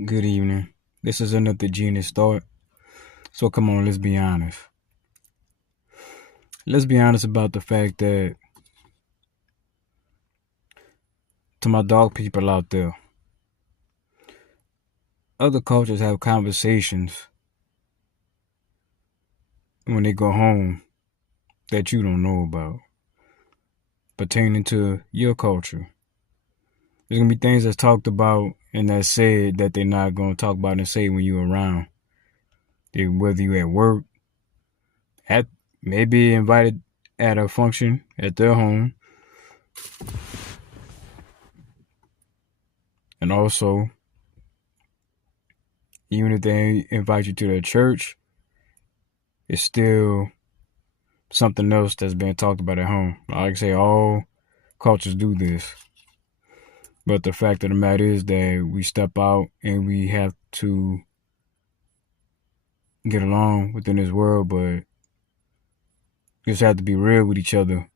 Good evening. This is another Genius Thought. So come on, let's be honest. Let's be honest about the fact that to my dog people out there, other cultures have conversations when they go home that you don't know about pertaining to your culture. There's gonna be things that's talked about and that's said that they're not gonna talk about and say when you're around. Whether you're at work, at maybe invited at a function at their home, and also even if they invite you to their church, it's still something else that's being talked about at home. Like I say, all cultures do this. But the fact of the matter is that we step out and we have to get along within this world, but we just have to be real with each other,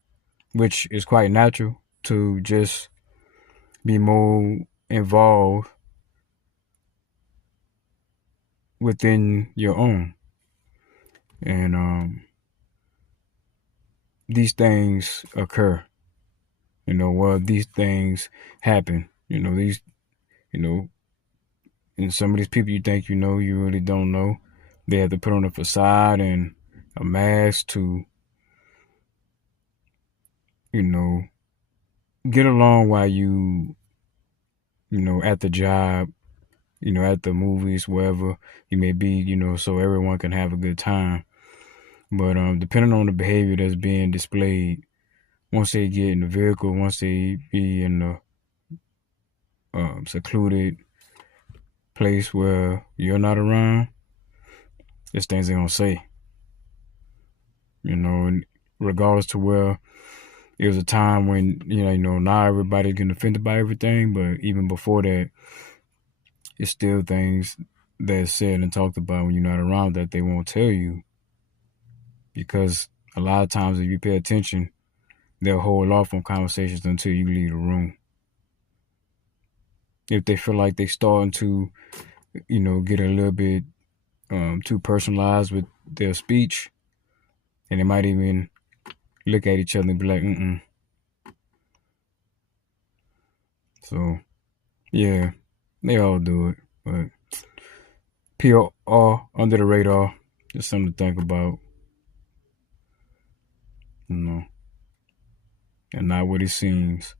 which is quite natural to just be more involved within your own. And these things occur. These things happen. You know, and some of these people you think you know, you really don't know. They have to put on a facade and a mask to, you know, get along while at the job, at the movies, wherever you may be, so everyone can have a good time. But depending on the behavior that's being displayed, once they get in the vehicle, once they be in the secluded place where you're not around, there's things they're gonna say. And regardless to where it was a time when not everybody's getting offended by everything, but even before that, it's still things that's said and talked about when you're not around that they won't tell you, because a lot of times if you pay attention, they'll hold off on conversations until you leave the room. If they feel like they starting to, get a little bit too personalized with their speech, and they might even look at each other and be like, mm-mm. So, yeah, they all do it. But PR under the radar, just something to think about, and not what it seems.